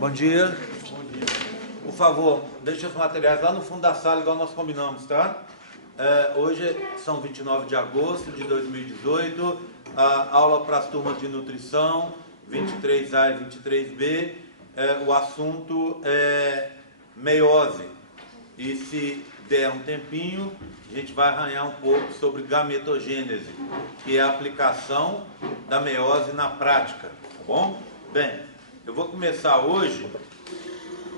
Bom dia. Por favor, deixe os materiais lá no fundo da sala, igual nós combinamos, tá? Hoje são 29 de agosto de 2018, a aula para as turmas de nutrição, 23A e 23B. O assunto é meiose. E se der um tempinho, a gente vai arranhar um pouco sobre gametogênese, que é a aplicação da meiose na prática, tá bom? Bem, eu vou começar hoje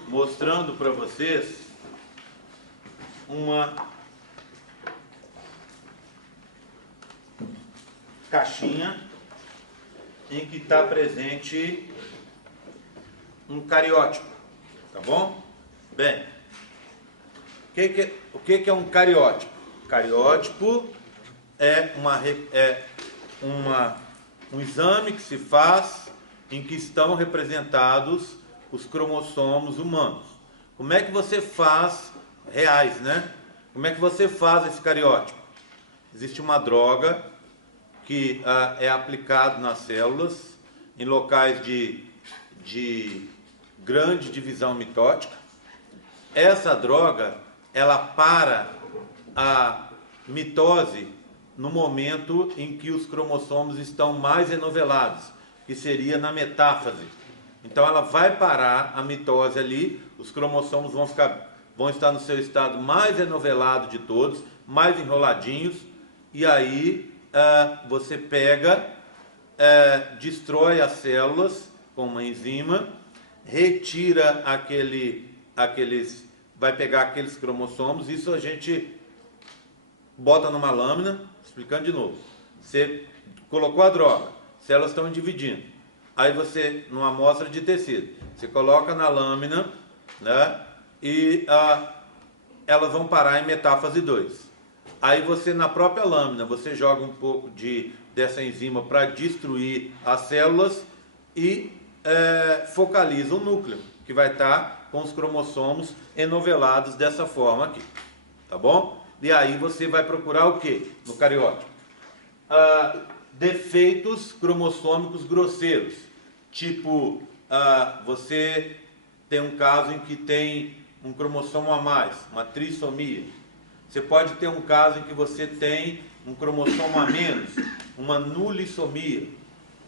mostrando para vocês uma caixinha em que está presente um cariótipo, tá bom? Bem, o que é um cariótipo? Cariótipo é um exame que se faz em que estão representados os cromossomos humanos. Como é que você faz, reais, né? Como é que você faz esse cariótipo? Existe uma droga que é aplicada nas células, em locais de grande divisão mitótica. Essa droga, ela para a mitose no momento em que os cromossomos estão mais enovelados, que seria na metáfase. Então ela vai parar a mitose ali, os cromossomos vão estar no seu estado mais enovelado de todos, mais enroladinhos, e aí você pega, destrói as células com uma enzima, retira vai pegar aqueles cromossomos, isso a gente bota numa lâmina, explicando de novo. Você colocou a droga, células estão dividindo. Aí você, numa amostra de tecido, você coloca na lâmina, né? E elas vão parar em metáfase 2. Aí você, na própria lâmina, você joga um pouco dessa enzima para destruir as células e focaliza o núcleo, que vai estar com os cromossomos enovelados dessa forma aqui. Tá bom? E aí você vai procurar o que no cariótipo? Defeitos cromossômicos grosseiros. Tipo, você tem um caso em que tem um cromossomo a mais, uma trissomia. Você pode ter um caso em que você tem um cromossomo a menos, uma nulissomia.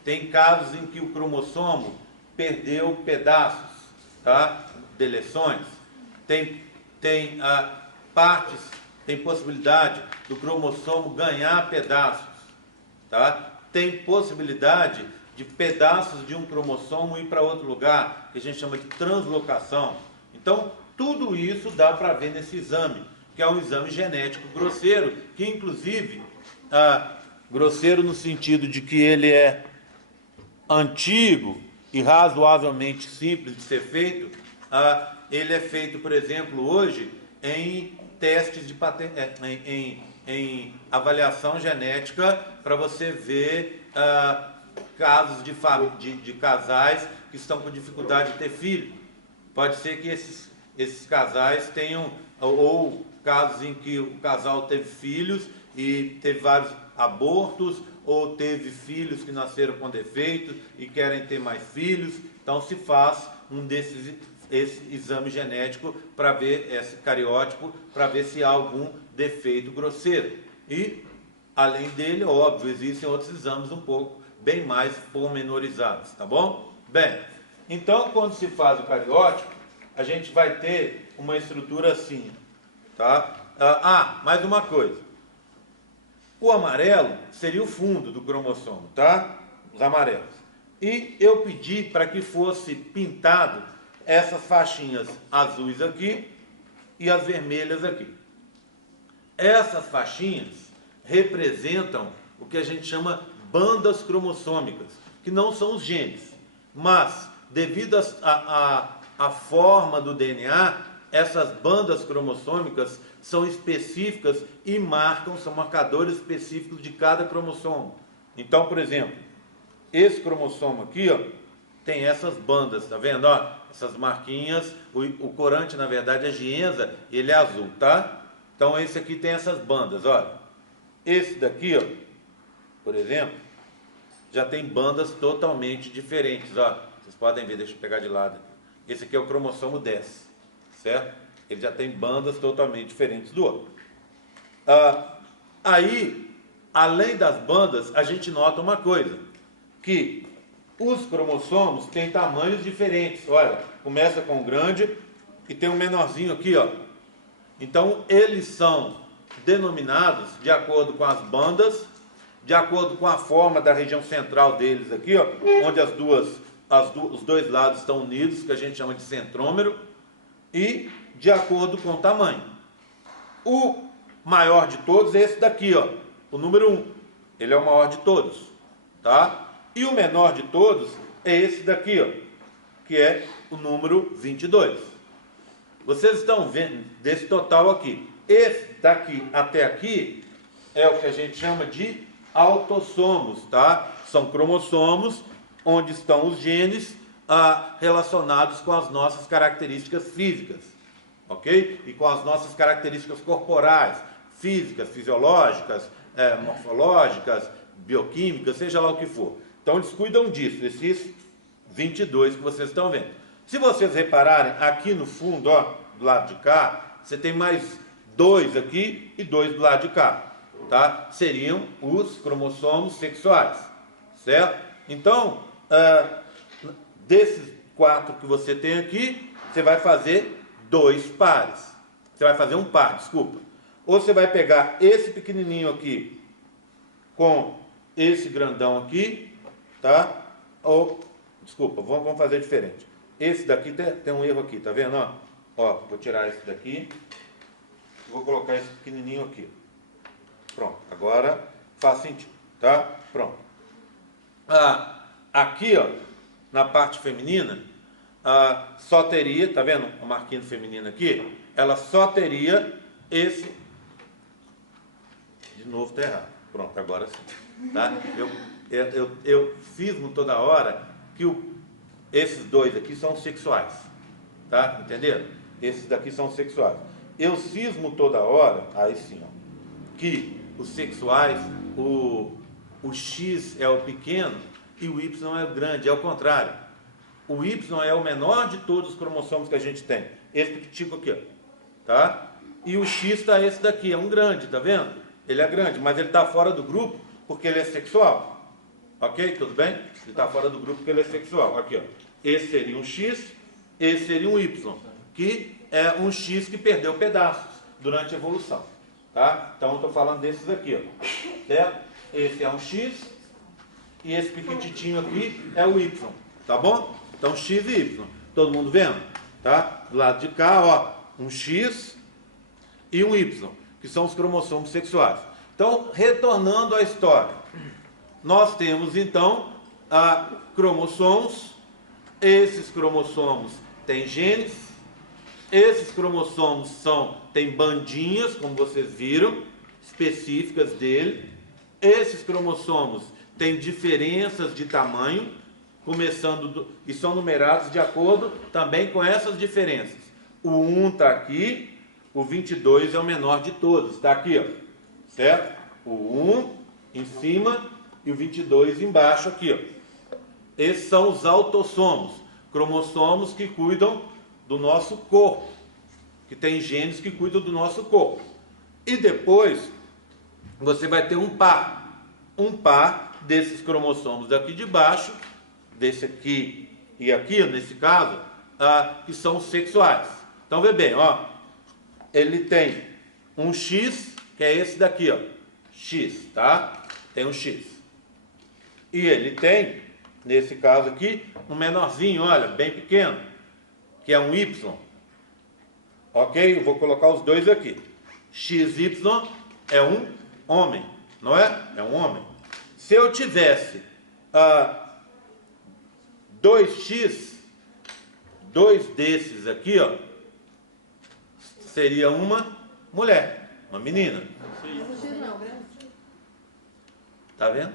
Tem casos em que o cromossomo perdeu pedaços, tá? Deleções. Tem possibilidade do cromossomo ganhar pedaços, tá? Tem possibilidade de pedaços de um cromossomo ir para outro lugar, que a gente chama de translocação. Então, tudo isso dá para ver nesse exame, que é um exame genético grosseiro, que inclusive, grosseiro no sentido de que ele é antigo e razoavelmente simples de ser feito. Ele é feito, por exemplo, hoje em testes em avaliação genética, para você ver casos de casais que estão com dificuldade de ter filho. Pode ser que esses casais tenham, ou casos em que o casal teve filhos e teve vários abortos, ou teve filhos que nasceram com defeitos e querem ter mais filhos. Então se faz esse exame genético para ver esse cariótipo, para ver se há algum defeito grosseiro. E, além dele, óbvio, existem outros exames bem mais pormenorizados, tá bom? Bem, então quando se faz o cariótipo, a gente vai ter uma estrutura assim, tá? Mais uma coisa. O amarelo seria o fundo do cromossomo, tá? Os amarelos. E eu pedi para que fosse pintado essas faixinhas azuis aqui e as vermelhas aqui. Essas faixinhas representam o que a gente chama bandas cromossômicas, que não são os genes, mas devido à forma do DNA, essas bandas cromossômicas são específicas e são marcadores específicos de cada cromossomo. Então, por exemplo, esse cromossomo aqui, ó, tem essas bandas, tá vendo? Ó, essas marquinhas, o corante na verdade é gienza, ele é azul, tá? Então esse aqui tem essas bandas, ó. Esse daqui, ó, por exemplo, já tem bandas totalmente diferentes, ó. Vocês podem ver, deixa eu pegar de lado aqui. Esse aqui é o cromossomo 10, certo? Ele já tem bandas totalmente diferentes do outro. Aí, além das bandas, a gente nota uma coisa, que os cromossomos têm tamanhos diferentes. Olha, começa com o grande e tem um menorzinho aqui, ó. Então, eles são denominados de acordo com as bandas, de acordo com a forma da região central deles aqui, ó, onde os dois lados estão unidos, que a gente chama de centrômero, e de acordo com o tamanho. O maior de todos é esse daqui, ó, o número 1. Ele é o maior de todos, tá? E o menor de todos é esse daqui, ó, que é o número 22. Vocês estão vendo desse total aqui. Esse daqui até aqui é o que a gente chama de autossomos, tá? São cromossomos onde estão os genes relacionados com as nossas características físicas, ok? E com as nossas características corporais, físicas, fisiológicas, morfológicas, bioquímicas, seja lá o que for. Então eles cuidam disso, esses 22 que vocês estão vendo. Se vocês repararem, aqui no fundo, ó, do lado de cá, você tem mais 2 aqui e 2 do lado de cá, tá? Seriam os cromossomos sexuais, certo? Então, desses 4 que você tem aqui, você vai fazer 2 pares. Você vai fazer um par, desculpa. Ou você vai pegar esse pequenininho aqui com esse grandão aqui, tá? Ou, desculpa, vamos fazer diferente. Esse daqui tem um erro aqui, tá vendo? Ó, vou tirar esse daqui. Vou colocar esse pequenininho aqui. Pronto, agora faz sentido, tá? Pronto. Aqui, ó, na parte feminina, só teria, tá vendo a marquinha feminina aqui? Ela só teria esse. De novo tá errado. Pronto, agora sim. Tá? Eu cismo toda hora que esses 2 aqui são sexuais. Tá? Entenderam? Esses daqui são sexuais. Eu cismo toda hora, aí sim, ó, que os sexuais, o X é o pequeno e o Y é o grande, é o contrário. O Y é o menor de todos os cromossomos que a gente tem. Esse pequitico aqui, ó, tá? E o X está esse daqui, é um grande, tá vendo? Ele é grande, mas ele está fora do grupo porque ele é sexual. Ok? Tudo bem? Ele está fora do grupo porque ele é sexual. Aqui, ó. Esse seria um X, esse seria um Y, que é um X que perdeu pedaços durante a evolução. Tá? Então eu estou falando desses aqui, ó. Certo? Esse é um X e esse piquititinho aqui é o Y. Tá bom? Então X e Y. Todo mundo vendo? Tá? Do lado de cá, ó, um X e um Y, que são os cromossomos sexuais. Então, retornando à história, nós temos então cromossomos. Esses cromossomos têm genes. Esses cromossomos têm bandinhas, como vocês viram, específicas dele. Esses cromossomos têm diferenças de tamanho, e são numerados de acordo também com essas diferenças. O 1 está aqui, o 22 é o menor de todos, está aqui, ó, certo? O 1 em cima e o 22 embaixo aqui, ó. Esses são os autossomos, cromossomos que cuidam do nosso corpo, que tem genes que cuidam do nosso corpo. E depois você vai ter um par desses cromossomos daqui de baixo, desse aqui e aqui, nesse caso, que são sexuais. Então vê bem, ó, ele tem um X, que é esse daqui, ó, X, tá? Tem um X. E ele tem, nesse caso aqui, um menorzinho, olha, bem pequeno, que é um Y. Ok? Eu vou colocar os dois aqui. XY é um homem, não é? É um homem. Se eu tivesse 2x, 2 desses aqui, ó, seria uma mulher, uma menina. Tá vendo?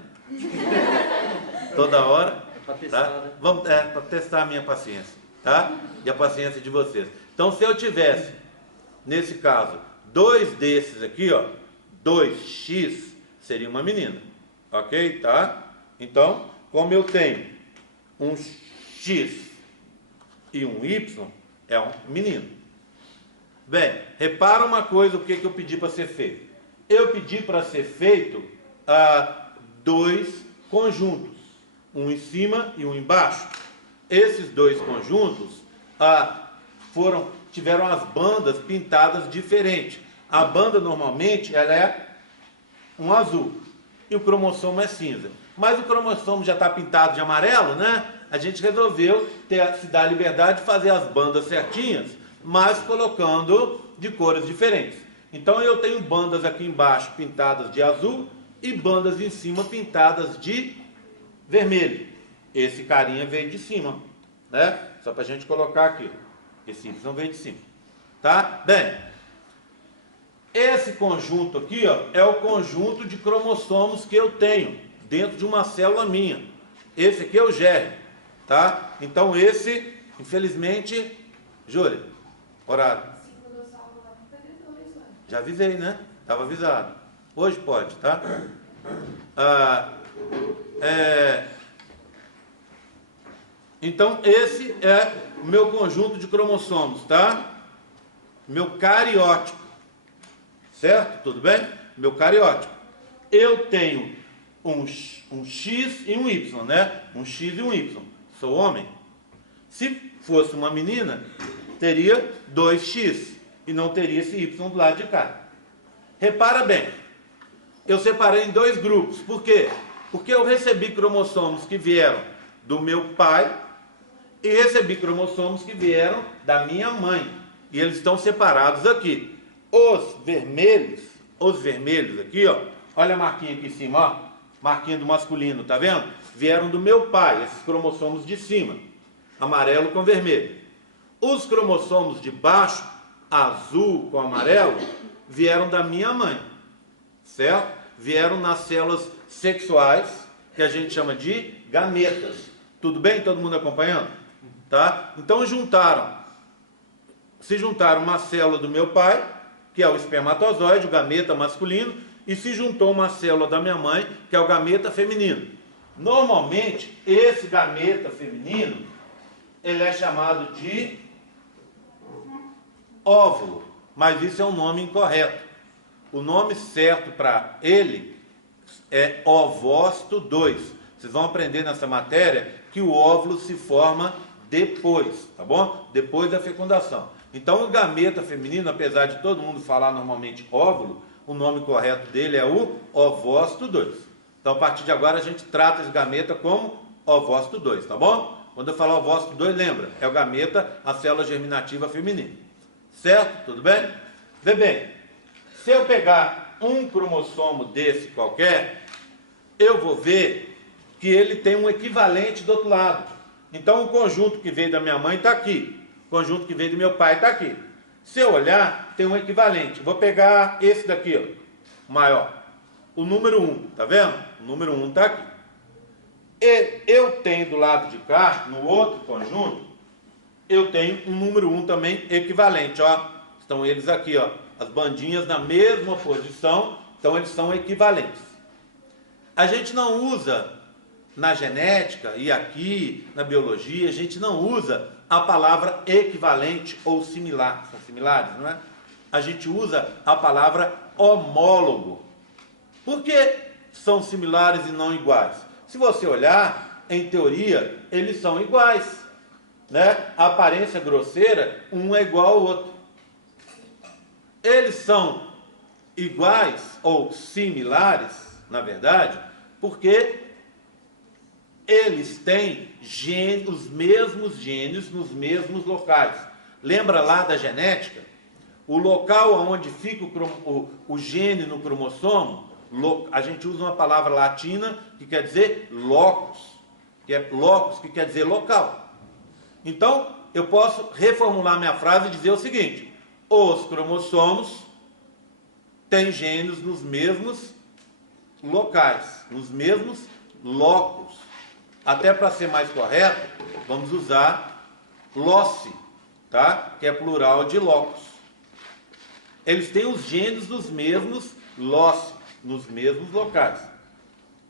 Toda hora. Tá? Vamos, para testar a minha paciência, tá? E a paciência de vocês. Então, se eu tivesse, nesse caso, 2 desses aqui, ó, 2x, seria uma menina. Ok? Tá? Então, como eu tenho um X e um Y, é um menino. Bem, repara uma coisa, o que eu pedi para ser feito. Eu pedi para ser feito dois conjuntos, um em cima e um embaixo. Esses dois conjuntos tiveram as bandas pintadas diferentes. A banda normalmente ela é um azul e o cromossomo é cinza. Mas o cromossomo já está pintado de amarelo, né? A gente resolveu se dar a liberdade de fazer as bandas certinhas, mas colocando de cores diferentes. Então eu tenho bandas aqui embaixo pintadas de azul e bandas em cima pintadas de vermelho. Esse carinha veio de cima, né? Só para a gente colocar aqui. Esse Y veio de cima. Tá? Bem, esse conjunto aqui, ó, é o conjunto de cromossomos que eu tenho dentro de uma célula minha. Esse aqui é o germe, tá? Então esse, infelizmente, Júlia, horário. Já avisei, né? Estava avisado. Hoje pode, tá? Então esse é o meu conjunto de cromossomos, tá? Meu cariótipo. Certo? Tudo bem? Meu cariótipo. Eu tenho um X e um Y, né? Um X e um Y. Sou homem. Se fosse uma menina, teria 2X e não teria esse Y do lado de cá. Repara bem, eu separei em dois grupos. Por quê? Porque eu recebi cromossomos que vieram do meu pai e recebi cromossomos que vieram da minha mãe. E eles estão separados aqui. Os vermelhos aqui, ó, olha a marquinha aqui em cima, ó, marquinha do masculino, tá vendo? Vieram do meu pai, esses cromossomos de cima, amarelo com vermelho. Os cromossomos de baixo, azul com amarelo, vieram da minha mãe, certo? Vieram nas células sexuais, que a gente chama de gametas. Tudo bem? Todo mundo acompanhando? Tá? Então se juntaram uma célula do meu pai, que é o espermatozoide, o gameta masculino, e se juntou uma célula da minha mãe, que é o gameta feminino. Normalmente, esse gameta feminino, ele é chamado de óvulo, mas isso é um nome incorreto. O nome certo para ele é ovócito 2. Vocês vão aprender nessa matéria que o óvulo se forma depois, tá bom? Depois da fecundação. Então o gameta feminino, apesar de todo mundo falar normalmente óvulo, o nome correto dele é o ovócito 2. Então a partir de agora a gente trata esse gameta como ovócito 2, tá bom? Quando eu falar ovócito 2, lembra, é o gameta, a célula germinativa feminina. Certo? Tudo bem? Vê bem, se eu pegar um cromossomo desse qualquer, eu vou ver que ele tem um equivalente do outro lado. Então o conjunto que veio da minha mãe está aqui. O conjunto que veio do meu pai está aqui. Se eu olhar, tem um equivalente. Vou pegar esse daqui, ó, maior. O número 1, tá vendo? O número 1 está aqui. E eu tenho do lado de cá, no outro conjunto, eu tenho um número 1 também equivalente, ó. Estão eles aqui, ó. As bandinhas na mesma posição, então eles são equivalentes. A gente não usa na genética e aqui na biologia, a gente não usa a palavra equivalente ou similar. São similares, não é? A gente usa a palavra homólogo. Por que são similares e não iguais? Se você olhar, em teoria, eles são iguais, né? A aparência grosseira, um é igual ao outro. Eles são iguais ou similares, na verdade, porque eles têm os mesmos genes nos mesmos locais. Lembra lá da genética? O local onde fica o gene no cromossomo, a gente usa uma palavra latina que quer dizer locus, que quer dizer local. Então, eu posso reformular minha frase e dizer o seguinte: os cromossomos têm genes nos mesmos locais, nos mesmos locus. Até para ser mais correto, vamos usar loci, tá? Que é plural de locus. Eles têm os genes nos mesmos loci, nos mesmos locais,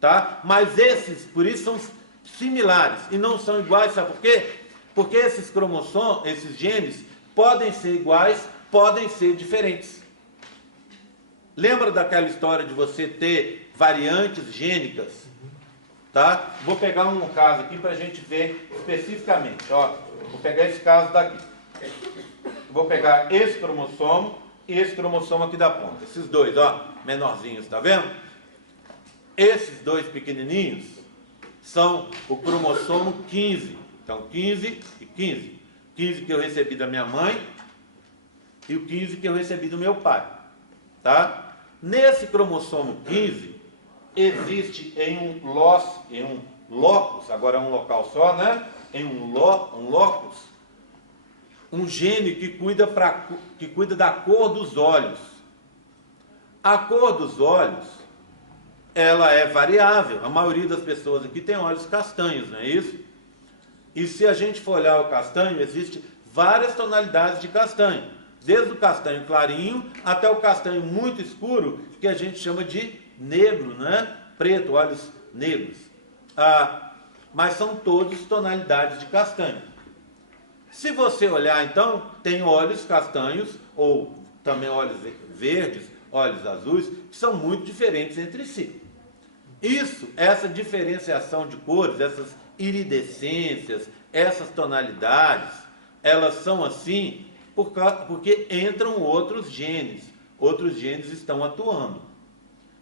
tá? Mas esses, por isso, são similares e não são iguais, sabe por quê? Porque esses cromossomos, esses genes, podem ser iguais, podem ser diferentes. Lembra daquela história de você ter variantes gênicas? Tá? Vou pegar um caso aqui para a gente ver especificamente. Ó, vou pegar esse caso daqui. Vou pegar esse cromossomo e esse cromossomo aqui da ponta. Esses dois, ó, menorzinhos, tá vendo? Esses dois pequenininhos são o cromossomo 15. Então, 15 e 15. 15 que eu recebi da minha mãe e o 15 que eu recebi do meu pai. Tá? Nesse cromossomo 15, existe em um locus, agora é um local só, né? Em um locus, um gene que cuida da cor dos olhos. A cor dos olhos, ela é variável. A maioria das pessoas aqui tem olhos castanhos, não é isso? E se a gente for olhar o castanho, existe várias tonalidades de castanho. Desde o castanho clarinho até o castanho muito escuro, que a gente chama de negro, né? Preto, olhos negros. Mas são todos tonalidades de castanho. Se você olhar, então, tem olhos castanhos, ou também olhos verdes, olhos azuis, que são muito diferentes entre si. Essa diferenciação de cores, essas iridescências, essas tonalidades, elas são assim porque entram outros genes estão atuando.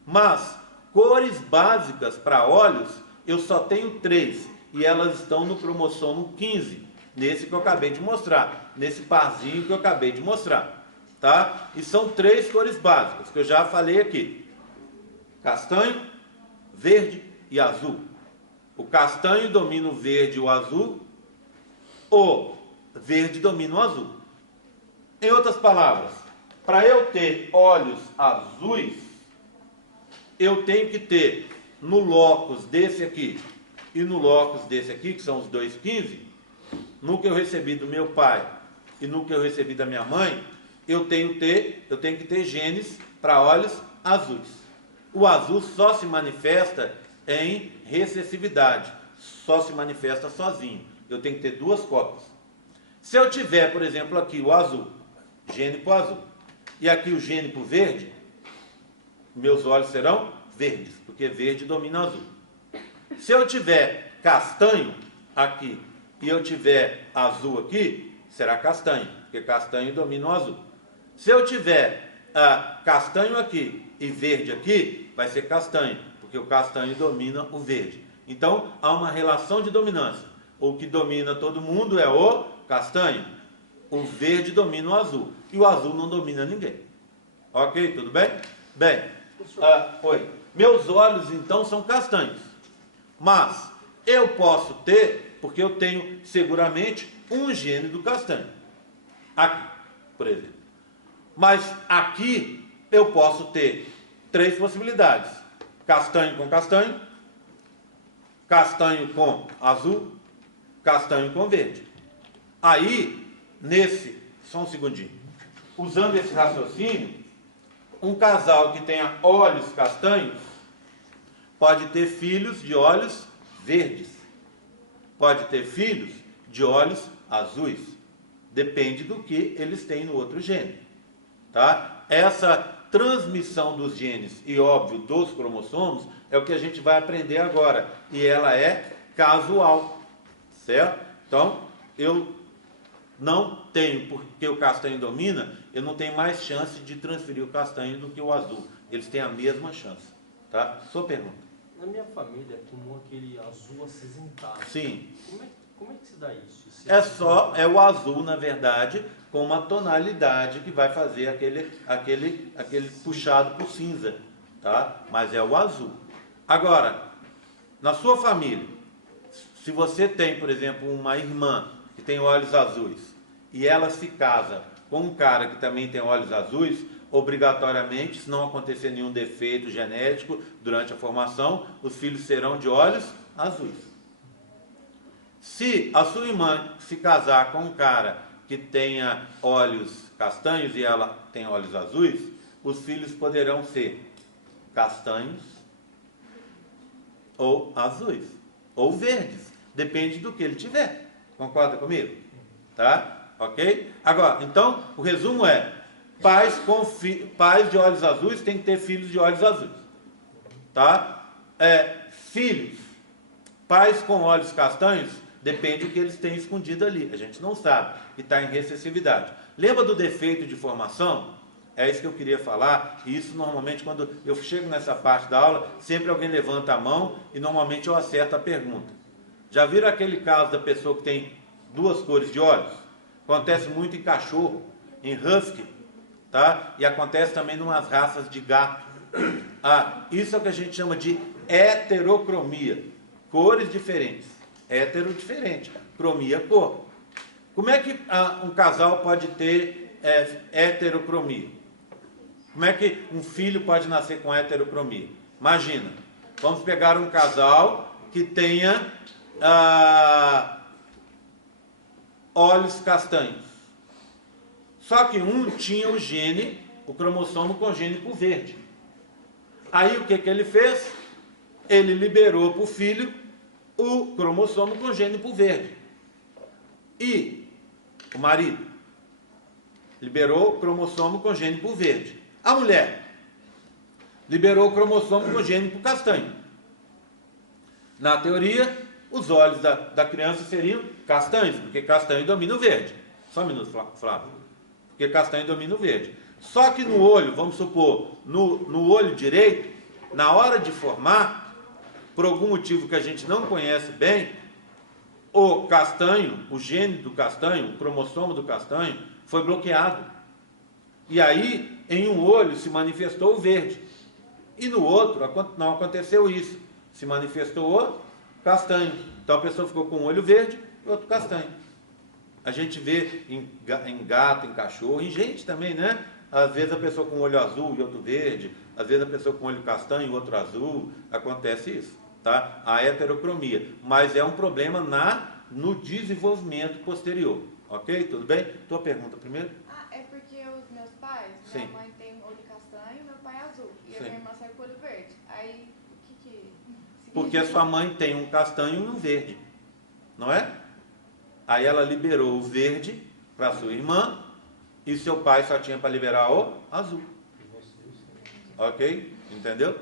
Mas cores básicas para olhos, eu só tenho 3, e elas estão no cromossomo 15, nesse que eu acabei de mostrar, nesse parzinho que eu acabei de mostrar, tá? E são 3 cores básicas, que eu já falei aqui: castanho, verde e azul. O castanho domina o verde e o azul, o verde domina o azul. Em outras palavras, para eu ter olhos azuis, eu tenho que ter no locus desse aqui e no locus desse aqui, que são os dois 15, no que eu recebi do meu pai e no que eu recebi da minha mãe, eu tenho que ter genes para olhos azuis. O azul só se manifesta em recessividade, só se manifesta sozinho. Eu tenho que ter 2 cópias. Se eu tiver, por exemplo, aqui o azul, gene para o azul, e aqui o gene para o verde, meus olhos serão verdes, porque verde domina azul. Se eu tiver castanho aqui e eu tiver azul aqui, será castanho, porque castanho domina o azul. Se eu tiver castanho aqui e verde aqui, vai ser castanho, porque o castanho domina o verde. Então, há uma relação de dominância. O que domina todo mundo é o castanho. O verde domina o azul. E o azul não domina ninguém. Ok? Tudo bem? Bem, oi. Meus olhos, então, são castanhos. Mas eu posso ter, porque eu tenho seguramente um gene do castanho. Aqui, por exemplo. Mas aqui eu posso ter 3 possibilidades: castanho com castanho, castanho com azul, castanho com verde. Aí, só um segundinho, usando esse raciocínio, um casal que tenha olhos castanhos pode ter filhos de olhos verdes, pode ter filhos de olhos azuis, depende do que eles têm no outro gene, tá? Essa transmissão dos genes e, óbvio, dos cromossomos é o que a gente vai aprender agora, e ela é casual, certo? Então, eu não tenho, porque o castanho domina, eu não tenho mais chance de transferir o castanho do que o azul. Eles têm a mesma chance, tá? Sua pergunta. Na minha família é comum aquele azul acinzentado. Sim. Como é que se dá isso? É o azul, na verdade, com uma tonalidade que vai fazer aquele puxado por cinza, tá? Mas é o azul. Agora, na sua família, se você tem, por exemplo, uma irmã que tem olhos azuis e ela se casa com um cara que também tem olhos azuis, obrigatoriamente, se não acontecer nenhum defeito genético durante a formação, os filhos serão de olhos azuis. Se a sua irmã se casar com um cara que tenha olhos castanhos e ela tem olhos azuis, os filhos poderão ser castanhos ou azuis, ou verdes, depende do que ele tiver. Concorda comigo? Tá? Ok? Agora, então, o resumo é, pais de olhos azuis têm que ter filhos de olhos azuis. Tá? Filhos, pais com olhos castanhos, depende do que eles têm escondido ali. A gente não sabe, e está em recessividade. Lembra do defeito de formação? É isso que eu queria falar, e isso normalmente quando eu chego nessa parte da aula, sempre alguém levanta a mão e normalmente eu acerto a pergunta. Já viram aquele caso da pessoa que tem duas cores de olhos? Acontece muito em cachorro, em husky, tá? E acontece também em umas raças de gato. Isso é o que a gente chama de heterocromia, cores diferentes. Hétero diferente, cromia cor. Como é que um casal pode ter heterocromia? Como é que um filho pode nascer com heterocromia? Imagina, vamos pegar um casal que tenha olhos castanhos. Só que um tinha o gene, o cromossomo congênito verde. Aí o que ele fez? Ele liberou para o filho o cromossomo congênito verde. E o marido liberou o cromossomo congênito verde. A mulher liberou o cromossomo congênito castanho. Na teoria, os olhos da criança seriam castanhos, porque castanho domina o verde. Só um minuto, Flávio. Porque castanho domina o verde. Só que no olho, vamos supor, no olho direito, na hora de formar, por algum motivo que a gente não conhece bem, o castanho, o gene do castanho, o cromossomo do castanho, foi bloqueado. E aí, em um olho se manifestou o verde. E no outro, não aconteceu isso. Se manifestou o castanho. Então a pessoa ficou com um olho verde e outro castanho. A gente vê em gato, em cachorro, em gente também, né? Às vezes a pessoa com um olho azul e outro verde, às vezes a pessoa com um olho castanho e outro azul, acontece isso, tá? A heterocromia, mas é um problema no desenvolvimento posterior, ok? Tudo bem? Tua pergunta primeiro? É porque os meus pais, Sim. minha mãe tem olho castanho e meu pai azul, e a Sim. minha irmã saiu com olho verde. Aí, o que significa? Porque a sua mãe tem um castanho e um verde, não é? Aí ela liberou o verde para sua irmã e seu pai só tinha para liberar o azul. Ok? Entendeu?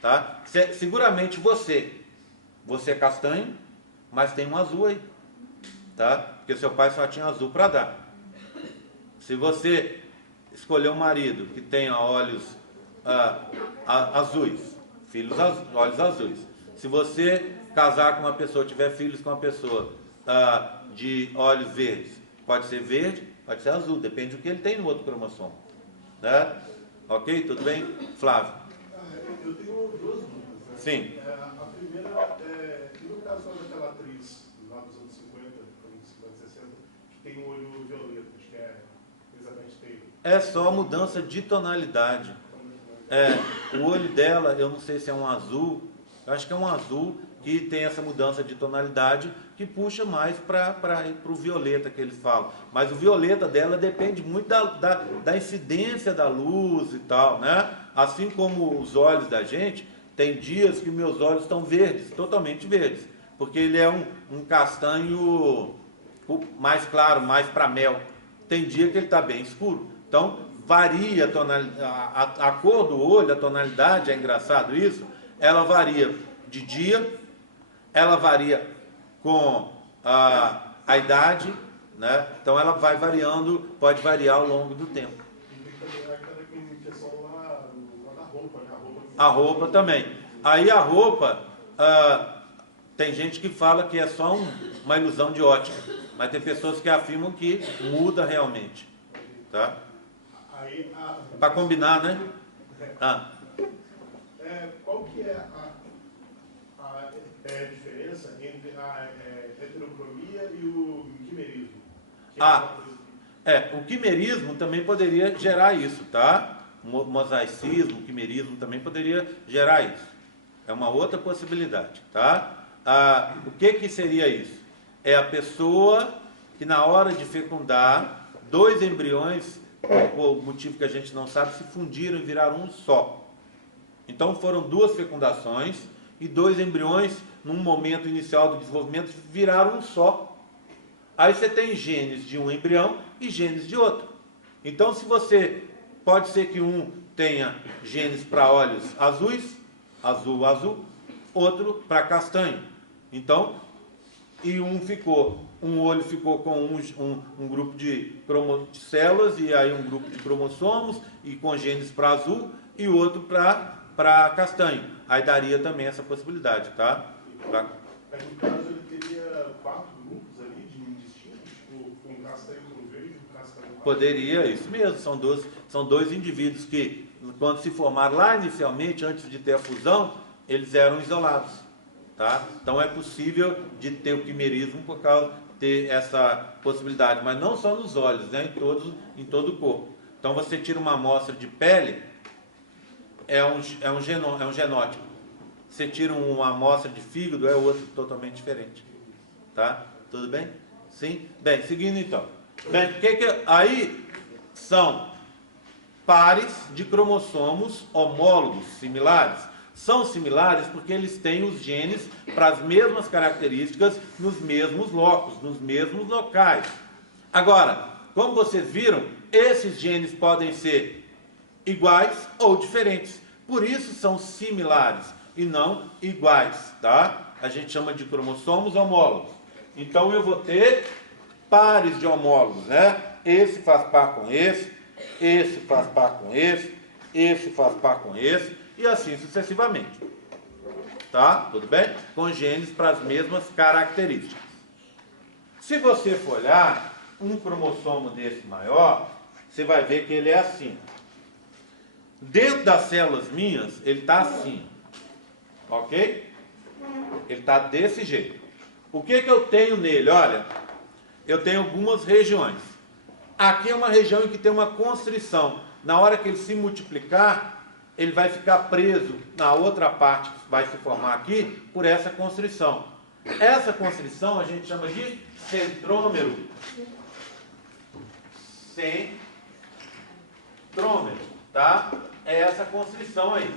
Tá? Seguramente você é castanho, mas tem um azul aí. Tá? Porque seu pai só tinha azul para dar. Se você escolher um marido que tenha olhos azuis, olhos azuis. Se você casar com uma pessoa, tiver filhos com uma pessoa de olhos verdes, pode ser verde, pode ser azul, depende do que ele tem no outro cromossomo. Né? Ok? Tudo bem? Flávio. Eu tenho duas dúvidas. Né? Sim. A primeira e no caso daquela atriz lá dos anos 50, 60, que tem um olho violeta, acho que é Elizabeth Taylor. É só mudança de tonalidade. O olho dela, eu não sei se é um azul, eu acho que é um azul que tem essa mudança de tonalidade que puxa mais para o violeta que eles falam. Mas o violeta dela depende muito da incidência da luz e tal, né? Assim como os olhos da gente, tem dias que meus olhos estão verdes, totalmente verdes, porque ele é um castanho mais claro, mais para mel. Tem dia que ele está bem escuro. Então, varia a cor do olho, a tonalidade, é engraçado isso, ela varia de dia, ela varia com a idade, né? Então ela vai variando, pode variar ao longo do tempo. E tem também aquela questão lá da roupa, né? A roupa também. Aí a roupa, tem gente que fala que é só uma ilusão de ótica, mas tem pessoas que afirmam que muda realmente. Tá? Para combinar, né? Qual que é a diferença entre a heterocromia e o quimerismo? O quimerismo também poderia gerar isso, tá? O mosaicismo, o quimerismo também poderia gerar isso. É uma outra possibilidade, tá? O que seria isso? É a pessoa que na hora de fecundar, dois embriões, por motivo que a gente não sabe, se fundiram e viraram um só. Então foram duas fecundações e dois embriões, num momento inicial do desenvolvimento, viraram um só. Aí você tem genes de um embrião e genes de outro. Então, se você, pode ser que um tenha genes para olhos azuis, azul, outro para castanho. Então, e um olho ficou com um grupo de células, e aí um grupo de cromossomos, e com genes para azul, e outro para castanho. Aí daria também essa possibilidade, tá? Mas no caso ele teria 4 grupos ali de indistintos, tipo, um castanho com verde, um castanho com... Poderia, isso mesmo, são dois indivíduos que, quando se formaram lá inicialmente, antes de ter a fusão, eles eram isolados, tá? Então é possível de ter o quimerismo por causa de ter essa possibilidade, mas não só nos olhos, né? Em todo o corpo. Então você tira uma amostra de pele, é um genótipo. Você tira uma amostra de fígado, é outro totalmente diferente, tá? Tudo bem? Sim? Bem, seguindo então. Bem, aí são pares de cromossomos homólogos, similares. São similares porque eles têm os genes para as mesmas características nos mesmos locos, nos mesmos locais. Agora, como vocês viram, esses genes podem ser iguais ou diferentes. Por isso são similares e não iguais, tá? A gente chama de cromossomos homólogos. Então eu vou ter pares de homólogos, né? Esse faz par com esse faz par com esse faz par com esse, e assim sucessivamente. Tá? Tudo bem? Com genes para as mesmas características. Se você for olhar um cromossomo desse maior, você vai ver que ele é assim. Dentro das células minhas, ele está assim. Ok? Ele está desse jeito. O que eu tenho nele? Olha, eu tenho algumas regiões. Aqui é uma região em que tem uma constrição. Na hora que ele se multiplicar, ele vai ficar preso na outra parte que vai se formar aqui por essa constrição. Essa constrição a gente chama de centrômero. Centrômero, tá? É essa constrição aí.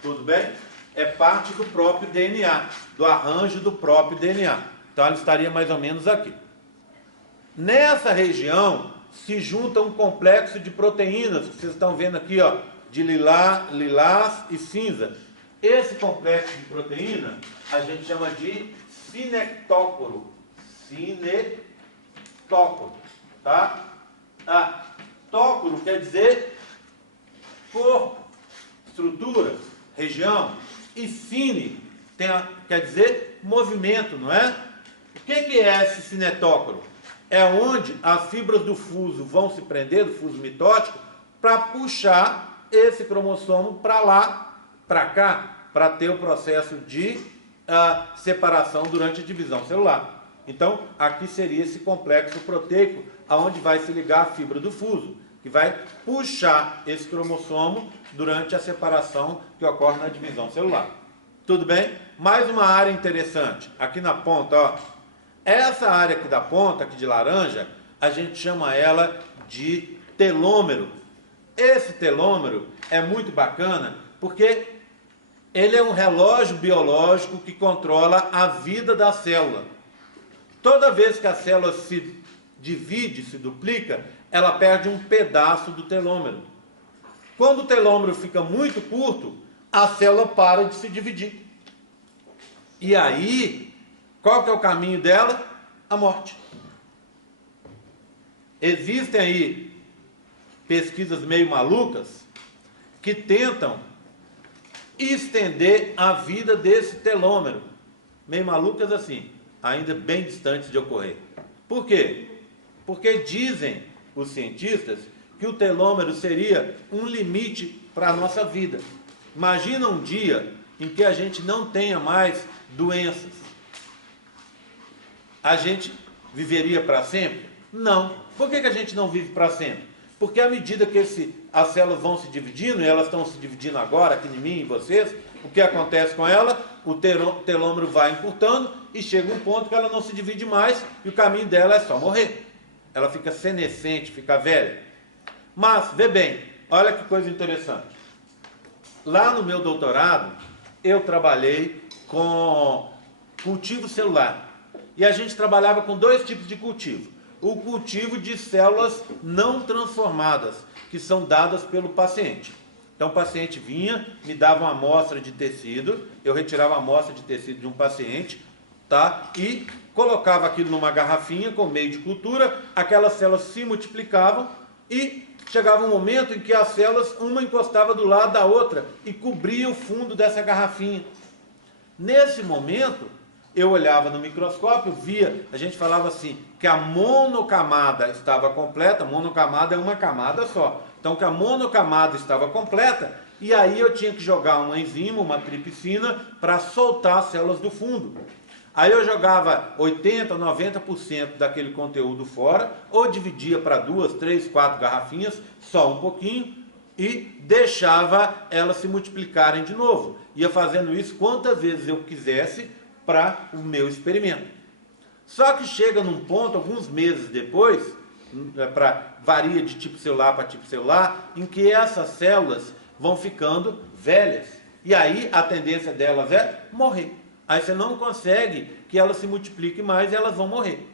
Tudo bem? É parte do próprio DNA, do arranjo do próprio DNA. Então ele estaria mais ou menos aqui. Nessa região se junta um complexo de proteínas, que vocês estão vendo aqui, ó, de lilás e cinza. Esse complexo de proteína a gente chama de cinectócoro. Cinectócoro, tá? Tócoro quer dizer corpo, estrutura, região, e cine quer dizer movimento, não é? O que é esse cinetócoro? É onde as fibras do fuso vão se prender, do fuso mitótico, para puxar esse cromossomo para lá, para cá, para ter o processo de separação durante a divisão celular. Então, aqui seria esse complexo proteico, aonde vai se ligar a fibra do fuso, que vai puxar esse cromossomo durante a separação que ocorre na divisão celular. Tudo bem? Mais uma área interessante, aqui na ponta, ó. Essa área aqui da ponta, aqui de laranja, a gente chama ela de telômero. Esse telômero é muito bacana porque ele é um relógio biológico que controla a vida da célula. Toda vez que a célula se divide, se duplica, ela perde um pedaço do telômero. Quando o telômero fica muito curto, a célula para de se dividir. E aí, qual que é o caminho dela? A morte. Existem aí pesquisas meio malucas que tentam estender a vida desse telômero. Meio malucas assim, ainda bem distantes de ocorrer. Por quê? Porque dizem os cientistas que o telômero seria um limite para a nossa vida. Imagina um dia em que a gente não tenha mais doenças. A gente viveria para sempre? Não. Por que a gente não vive para sempre? Porque à medida que as células vão se dividindo, e elas estão se dividindo agora, aqui em mim e em vocês, o que acontece com ela? O telômero vai encurtando e chega um ponto que ela não se divide mais e o caminho dela é só morrer. Ela fica senescente, fica velha. Mas, vê bem, olha que coisa interessante. Lá no meu doutorado, eu trabalhei com cultivo celular. E a gente trabalhava com dois tipos de cultivo. O cultivo de células não transformadas, que são dadas pelo paciente. Então o paciente vinha, me dava uma amostra de tecido, eu retirava a amostra de tecido de um paciente, tá? E colocava aquilo numa garrafinha com meio de cultura, aquelas células se multiplicavam e chegava um momento em que as células, uma encostava do lado da outra e cobria o fundo dessa garrafinha. Nesse momento, eu olhava no microscópio, via, a gente falava assim, que a monocamada estava completa, monocamada é uma camada só. Então, que a monocamada estava completa, e aí eu tinha que jogar uma enzima, uma tripsina, para soltar as células do fundo. Aí eu jogava 80%, 90% daquele conteúdo fora, ou dividia para 2, 3, 4 garrafinhas, só um pouquinho, e deixava elas se multiplicarem de novo. Ia fazendo isso quantas vezes eu quisesse para o meu experimento. Só que chega num ponto, alguns meses depois, varia de tipo celular para tipo celular, em que essas células vão ficando velhas. E aí a tendência delas é morrer. Aí você não consegue que elas se multipliquem mais e elas vão morrer.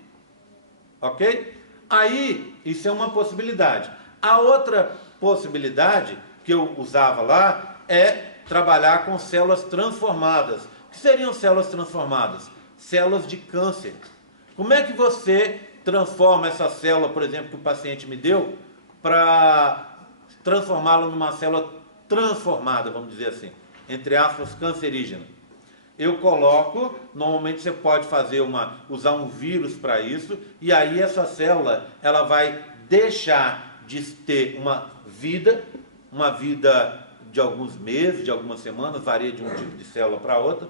Ok? Aí, isso é uma possibilidade. A outra possibilidade que eu usava lá é trabalhar com células transformadas. O que seriam células transformadas? Células de câncer. Como é que você transforma essa célula, por exemplo, que o paciente me deu, para transformá-la numa célula transformada, vamos dizer assim, entre aspas, cancerígena? Eu coloco, normalmente você pode usar um vírus para isso, e aí essa célula, ela vai deixar de ter uma vida de alguns meses, de algumas semanas, varia de um tipo de célula para outra,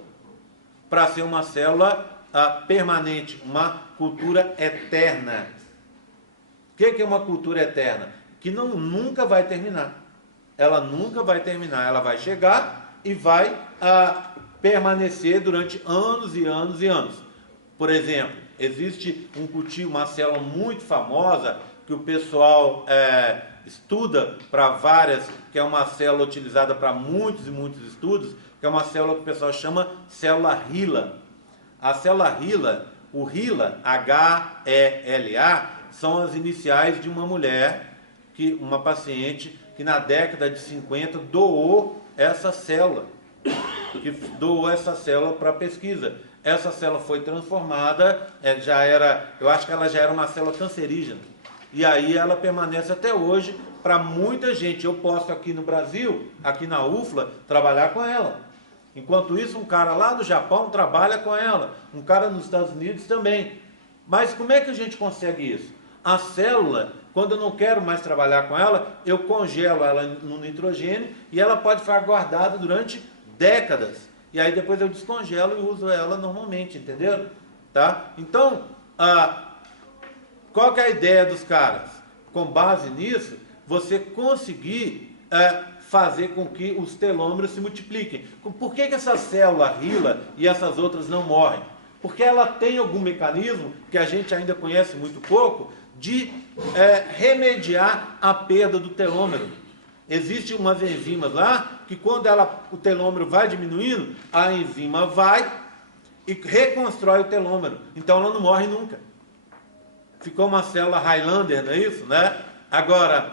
para ser uma célula permanente, uma cultura eterna. O que é uma cultura eterna? Que nunca vai terminar. Ela nunca vai terminar, ela vai chegar e vai permanecer durante anos e anos e anos. Por exemplo, existe um cultivo, uma célula muito famosa, que o pessoal estuda para várias, que é uma célula utilizada para muitos e muitos estudos, que é uma célula que o pessoal chama célula HeLa. A célula HeLa, o HeLa, H-E-L-A, são as iniciais de uma mulher, uma paciente, que na década de 50 doou essa célula. Doou essa célula para pesquisa. Essa célula foi transformada, eu acho que ela já era uma célula cancerígena. E aí ela permanece até hoje para muita gente. Eu posso aqui no Brasil, aqui na UFLA, trabalhar com ela. Enquanto isso, um cara lá no Japão trabalha com ela. Um cara nos Estados Unidos também. Mas como é que a gente consegue isso? A célula, quando eu não quero mais trabalhar com ela, eu congelo ela no nitrogênio e ela pode ficar guardada durante décadas. E aí depois eu descongelo e uso ela normalmente, entendeu? Tá? Então, qual que é a ideia dos caras? Com base nisso, você conseguir fazer com que os telômeros se multipliquem. Por que essa célula HeLa e essas outras não morrem? Porque ela tem algum mecanismo, que a gente ainda conhece muito pouco, de remediar a perda do telômero. Existem umas enzimas lá, que quando o telômero vai diminuindo, a enzima vai e reconstrói o telômero. Então ela não morre nunca. Ficou uma célula Highlander, não é isso? Né? Agora,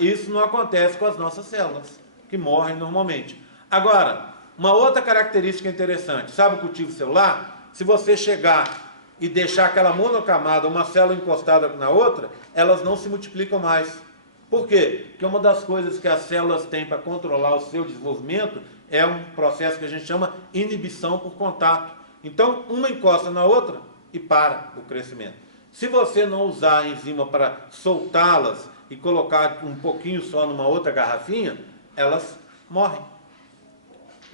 isso não acontece com as nossas células, que morrem normalmente. Agora, uma outra característica interessante, sabe o cultivo celular? Se você chegar e deixar aquela monocamada, uma célula encostada na outra, elas não se multiplicam mais. Por quê? Porque uma das coisas que as células têm para controlar o seu desenvolvimento é um processo que a gente chama inibição por contato. Então, uma encosta na outra e para o crescimento. Se você não usar a enzima para soltá-las e colocar um pouquinho só numa outra garrafinha, elas morrem.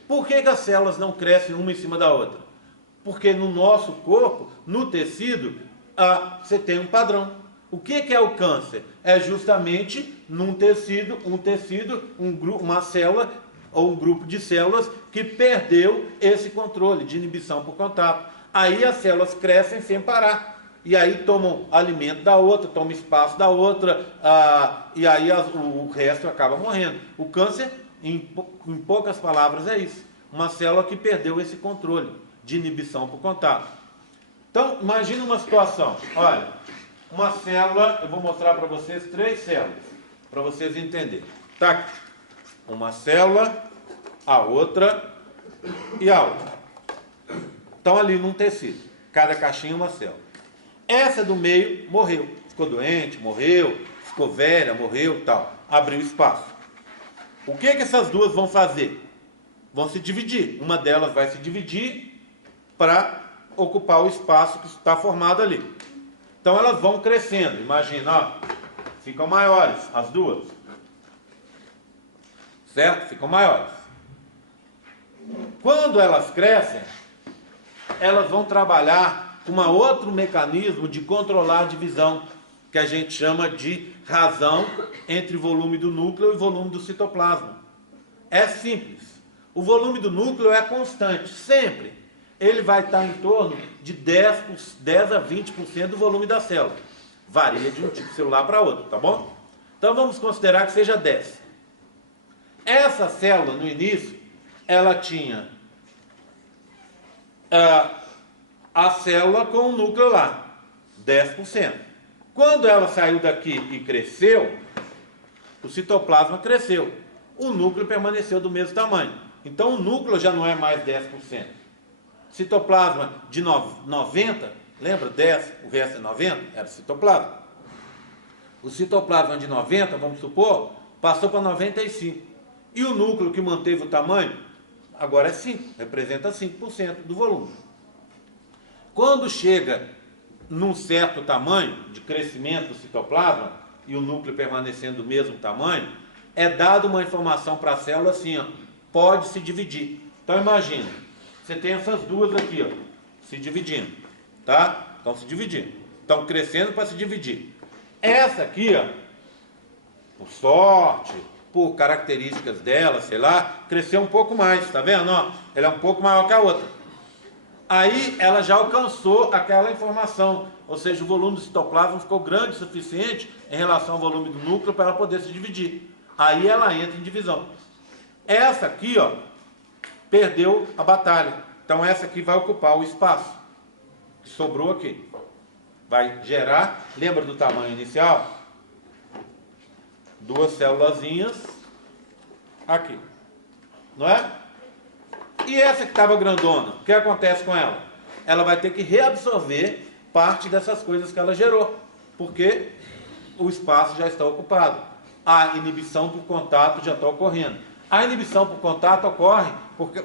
Por que as células não crescem uma em cima da outra? Porque no nosso corpo, no tecido, você tem um padrão. O que é o câncer? É justamente num tecido, uma célula ou um grupo de células que perdeu esse controle de inibição por contato. Aí as células crescem sem parar. E aí tomam alimento da outra, tomam espaço da outra, e aí o resto acaba morrendo. O câncer, em poucas palavras, é isso. Uma célula que perdeu esse controle de inibição por contato. Então, imagine uma situação. Olha, uma célula, eu vou mostrar para vocês 3 células, para vocês entenderem. Tá aqui. Uma célula, a outra e a outra. Estão ali num tecido. Cada caixinha uma célula. Essa do meio morreu. Ficou doente, morreu, ficou velha, morreu, tal. Abriu espaço. O que essas duas vão fazer? Vão se dividir. Uma delas vai se dividir para ocupar o espaço que está formado ali. Então elas vão crescendo. Imagina, ó, ficam maiores as duas. Certo? Ficam maiores. Quando elas crescem, elas vão trabalhar com um outro mecanismo de controlar a divisão, que a gente chama de razão entre volume do núcleo e volume do citoplasma. É simples. O volume do núcleo é constante, sempre. Ele vai estar em torno de 10 a 20% do volume da célula. Varia de um tipo celular para outro, tá bom? Então vamos considerar que seja 10. Essa célula, no início, ela tinha a célula com o núcleo lá, 10%. Quando ela saiu daqui e cresceu, o citoplasma cresceu. O núcleo permaneceu do mesmo tamanho. Então o núcleo já não é mais 10%. Citoplasma de 90, lembra? 10, o resto é 90, era citoplasma. O citoplasma de 90, vamos supor, passou para 95. E o núcleo que manteve o tamanho, agora é 5, representa 5% do volume. Quando chega num certo tamanho de crescimento do citoplasma, e o núcleo permanecendo do mesmo tamanho, é dada uma informação para a célula assim, ó, pode se dividir. Então imagina, você tem essas duas aqui, ó, se dividindo, tá? Estão se dividindo, estão crescendo para se dividir. Essa aqui, ó, por sorte, por características dela, sei lá, cresceu um pouco mais, tá vendo? Ó, ela é um pouco maior que a outra. Aí ela já alcançou aquela informação, ou seja, o volume do citoplasma ficou grande o suficiente em relação ao volume do núcleo para ela poder se dividir. Aí ela entra em divisão. Essa aqui, ó, perdeu a batalha. Então essa aqui vai ocupar o espaço que sobrou aqui. Vai gerar, lembra do tamanho inicial? 2 célulazinhas aqui. Não é? E essa que estava grandona, o que acontece com ela? Ela vai ter que reabsorver parte dessas coisas que ela gerou, porque o espaço já está ocupado. A inibição por contato já está ocorrendo. A inibição por contato ocorre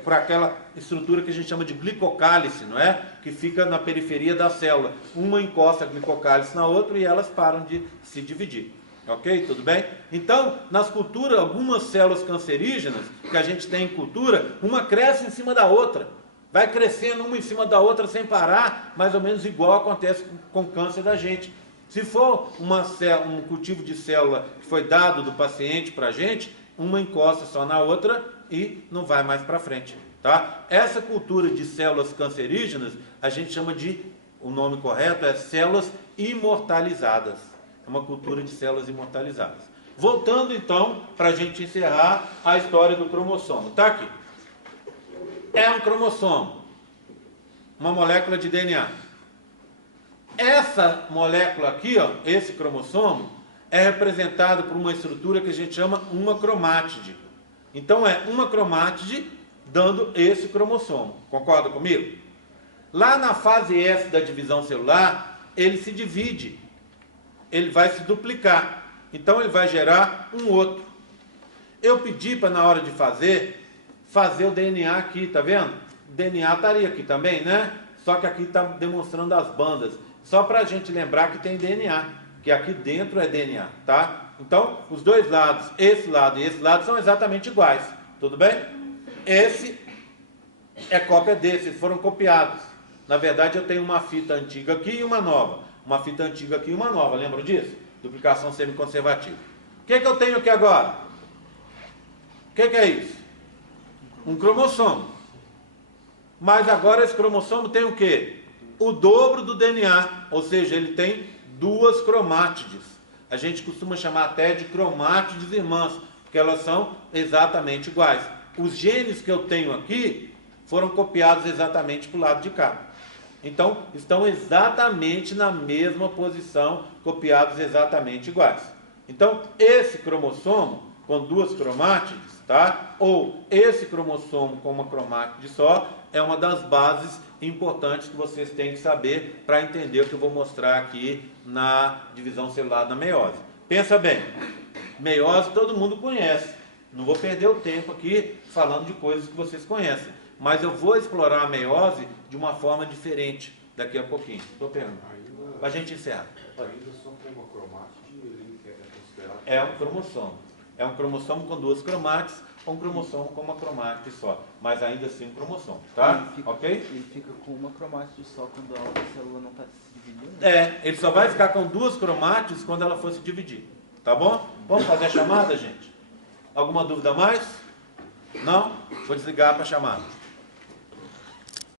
por aquela estrutura que a gente chama de glicocálice, não é? Que fica na periferia da célula. Uma encosta a glicocálice na outra e elas param de se dividir. Ok? Tudo bem? Então, nas culturas, algumas células cancerígenas que a gente tem em cultura, uma cresce em cima da outra. Vai crescendo uma em cima da outra sem parar, mais ou menos igual acontece com o câncer da gente. Se for um cultivo de célula que foi dado do paciente para a gente, uma encosta só na outra e não vai mais para frente. Tá? Essa cultura de células cancerígenas, a gente chama de, o nome correto é células imortalizadas. É uma cultura de células imortalizadas. Voltando então, para a gente encerrar a história do cromossomo. Está aqui. É um cromossomo, uma molécula de DNA. Essa molécula aqui, ó, esse cromossomo, é representado por uma estrutura que a gente chama uma cromátide. Então é uma cromátide dando esse cromossomo. Concorda comigo? Lá na fase S da divisão celular, ele se divide. Ele vai se duplicar. Então ele vai gerar um outro. Eu pedi para na hora de fazer o DNA aqui, tá vendo? O DNA estaria aqui também, né? Só que aqui está demonstrando as bandas. Só para a gente lembrar que tem DNA, que aqui dentro é DNA, tá? Então, os dois lados, esse lado e esse lado, são exatamente iguais, tudo bem? Esse é cópia desse, eles foram copiados. Na verdade, eu tenho uma fita antiga aqui e uma nova. Uma fita antiga aqui e uma nova, lembram disso? Duplicação semiconservativa. O que eu tenho aqui agora? O que é isso? Um cromossomo. Mas agora esse cromossomo tem o quê? O dobro do DNA, ou seja, ele tem 2 cromátides. A gente costuma chamar até de cromátides irmãs, porque elas são exatamente iguais. Os genes que eu tenho aqui foram copiados exatamente para o lado de cá. Então, estão exatamente na mesma posição, copiados exatamente iguais. Então, esse cromossomo com duas cromátides, tá? Ou esse cromossomo com uma cromátide só, é uma das bases importantes que vocês têm que saber para entender o que eu vou mostrar aqui na divisão celular da meiose. Pensa bem, meiose todo mundo conhece. Não vou perder o tempo aqui falando de coisas que vocês conhecem. Mas eu vou explorar a meiose de uma forma diferente daqui a pouquinho. Estou perguntando. Para a gente encerrar. Ainda só com uma cromátide, ele é considerado... É um cromossomo. É um cromossomo com duas cromátides ou um cromossomo com uma cromátide só. Mas ainda assim um cromossomo, tá? Ok? Ele fica com uma cromátide só quando a outra célula não está se dividindo? Ele só vai ficar com duas cromátides quando ela for se dividir. Tá bom? Vamos fazer a chamada, gente? Alguma dúvida a mais? Não? Vou desligar para a chamada.